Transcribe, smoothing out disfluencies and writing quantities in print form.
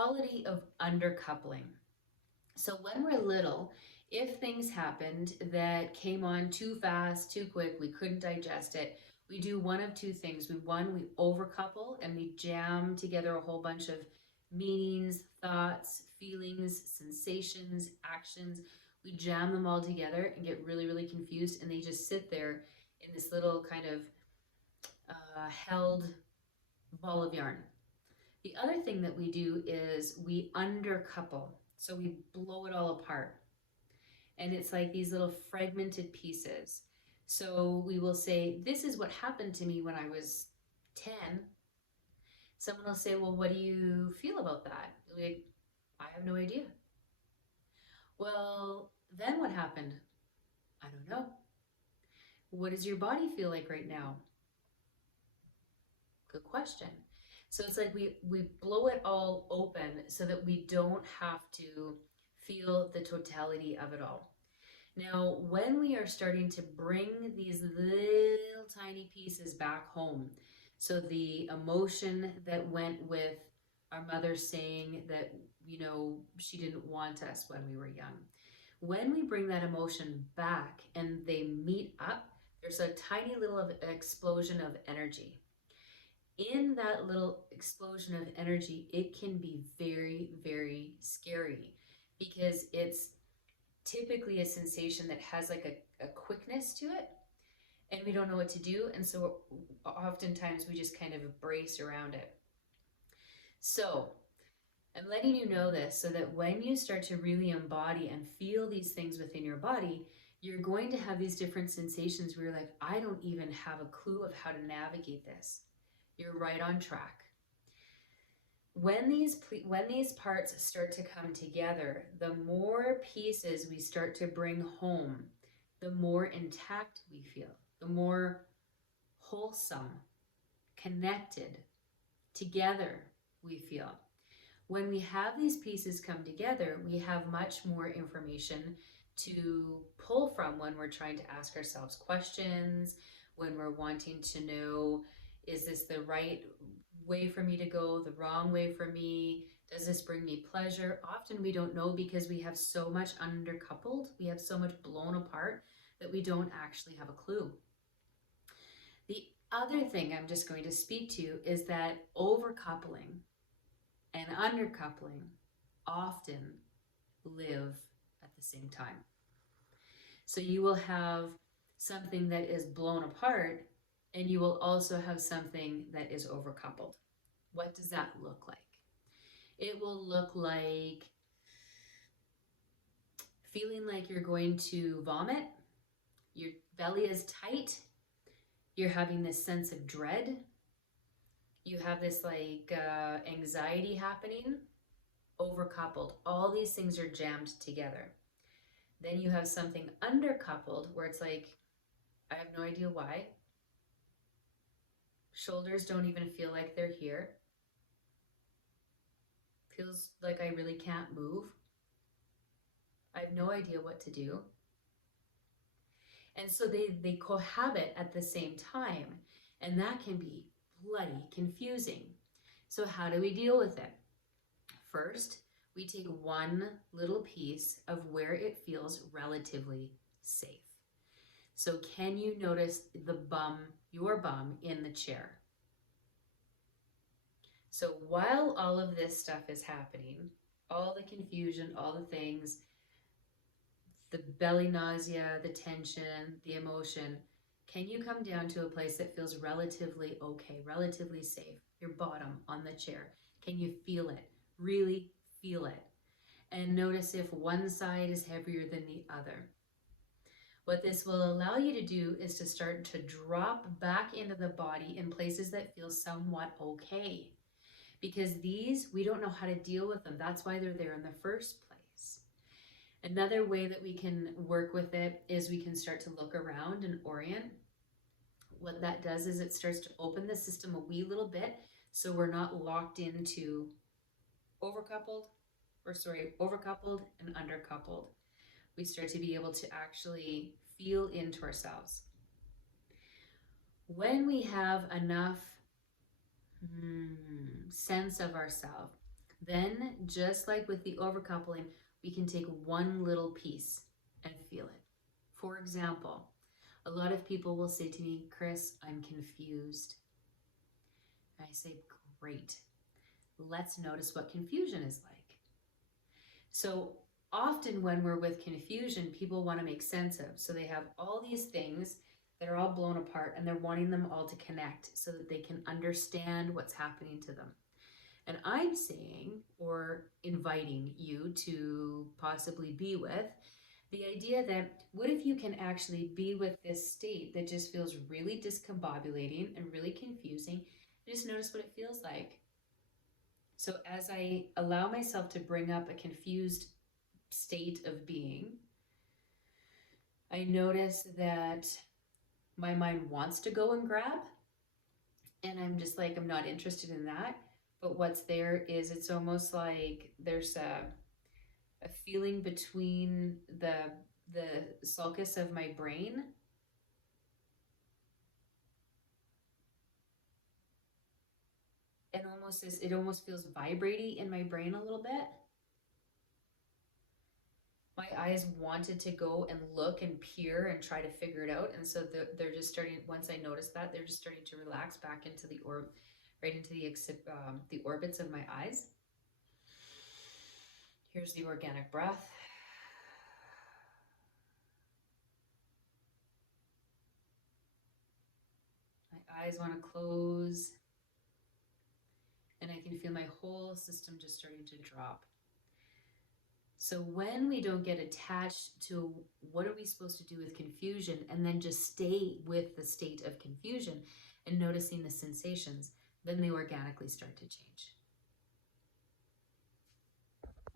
quality of undercoupling. So when we're little, if things happened that came on too fast, too quick, we couldn't digest it, we do one of two things. We overcouple and we jam together a whole bunch of meanings, thoughts, feelings, sensations, actions. We jam them all together and get really, really confused, and they just sit there in this little kind of held ball of yarn. The other thing that we do is we undercouple. So we blow it all apart. And it's like these little fragmented pieces. So we will say, this is what happened to me when I was 10. Someone will say, well, what do you feel about that? Like, I have no idea. Well, then what happened? I don't know. What does your body feel like right now? Good question. So it's like we blow it all open so that we don't have to feel the totality of it all. Now, when we are starting to bring these little tiny pieces back home, so the emotion that went with our mother saying that, she didn't want us when we were young, when we bring that emotion back and they meet up, there's a tiny little explosion of energy. In that little explosion of energy, it can be very, very scary because it's typically a sensation that has like a quickness to it, and we don't know what to do. And so oftentimes we just kind of brace around it. So I'm letting you know this so that when you start to really embody and feel these things within your body, you're going to have these different sensations where you're like, I don't even have a clue of how to navigate this. You're right on track. When these parts start to come together, the more pieces we start to bring home, the more intact we feel, the more wholesome, connected, together we feel. When we have these pieces come together, we have much more information to pull from when we're trying to ask ourselves questions, when we're wanting to know, is this the right way for me to go, the wrong way for me? Does this bring me pleasure? Often we don't know because we have so much undercoupled, we have so much blown apart that we don't actually have a clue. The other thing I'm just going to speak to is that overcoupling and undercoupling often live at the same time. So you will have something that is blown apart, and you will also have something that is overcoupled. What does that look like? It will look like feeling like you're going to vomit, your belly is tight, you're having this sense of dread, you have this like anxiety happening, overcoupled. All these things are jammed together. Then you have something undercoupled where it's like, I have no idea why. Shoulders don't even feel like they're here. Feels like I really can't move. I have no idea what to do. And so they cohabit at the same time, and that can be bloody confusing. So how do we deal with it? First, we take one little piece of where it feels relatively safe. So can you notice your bum in the chair? So while all of this stuff is happening, all the confusion, all the things, the belly nausea, the tension, the emotion, can you come down to a place that feels relatively okay, relatively safe? Your bottom on the chair. Can you feel it? Really feel it. And notice if one side is heavier than the other. What this will allow you to do is to start to drop back into the body in places that feel somewhat okay. Because these, we don't know how to deal with them. That's why they're there in the first place. Another way that we can work with it is we can start to look around and orient. What that does is it starts to open the system a wee little bit so we're not locked into overcoupled and undercoupled. We start to be able to actually feel into ourselves. When we have enough sense of ourselves, Then, just like with the overcoupling, we can take one little piece and feel it. For example, a lot of people will say to me, Chris, I'm confused. And I say, great. Let's notice what confusion is like. So often when we're with confusion, people want to make sense of. So they have all these things that are all blown apart and they're wanting them all to connect so that they can understand what's happening to them. And I'm saying, or inviting you to possibly be with, the idea that what if you can actually be with this state that just feels really discombobulating and really confusing? Just notice what it feels like. So as I allow myself to bring up a confused state of being, I notice that my mind wants to go and grab, and I'm just like, I'm not interested in that. But what's there is it's almost like there's a feeling between the sulcus of my brain and it almost feels vibrating in my brain a little bit. My eyes wanted to go and look and peer and try to figure it out, and so they're just starting. Once I noticed that, they're just starting to relax back into right into the orbits of my eyes. Here's the organic breath. My eyes want to close, and I can feel my whole system just starting to drop. So when we don't get attached to what are we supposed to do with confusion and then just stay with the state of confusion and noticing the sensations, then they organically start to change.